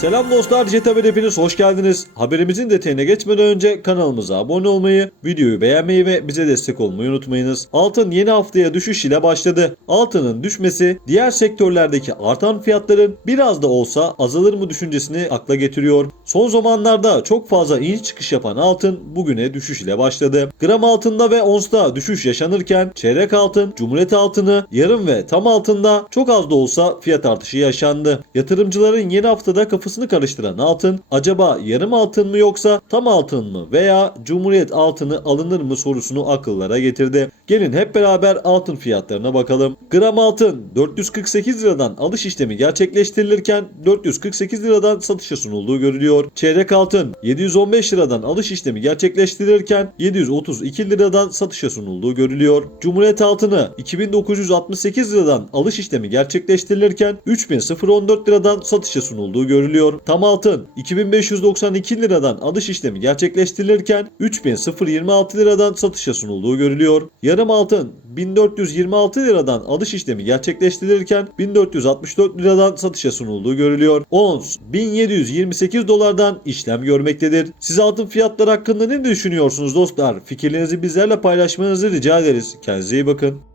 Selam dostlar, Haber hepiniz hoş geldiniz. Haberimizin detayına geçmeden önce kanalımıza abone olmayı, videoyu beğenmeyi ve bize destek olmayı unutmayınız. Altın yeni haftaya düşüş ile başladı. Altının düşmesi diğer sektörlerdeki artan fiyatların biraz da olsa azalır mı düşüncesini akla getiriyor. Son zamanlarda çok fazla iniş çıkış yapan altın bugüne düşüş ile başladı. Gram altında ve onsta düşüş yaşanırken çeyrek altın, cumhuriyet altını, yarım ve tam altında çok az da olsa fiyat artışı yaşandı. Yatırımcıların yeni haftada kafasını karıştıran altın acaba yarım altın mı yoksa tam altın mı veya cumhuriyet altını alınır mı sorusunu akıllara getirdi. Gelin hep beraber altın fiyatlarına bakalım. Gram altın 448 liradan alış işlemi gerçekleştirilirken 448 liradan satışa sunulduğu görülüyor. Çeyrek altın 715 liradan alış işlemi gerçekleştirilirken 732 liradan satışa sunulduğu görülüyor. Cumhuriyet altını 2968 liradan alış işlemi gerçekleştirilirken 3014 liradan satışa sunulduğu görülüyor. Tam altın 2592 liradan alış işlemi gerçekleştirilirken 3026 liradan satışa sunulduğu görülüyor. Yarım altın 1426 liradan alış işlemi gerçekleştirilirken 1464 liradan satışa sunulduğu görülüyor. Ons 1728 dolardan işlem görmektedir. Siz altın fiyatları hakkında ne düşünüyorsunuz dostlar? Fikirlerinizi bizlerle paylaşmanızı rica ederiz. Kendinize iyi bakın.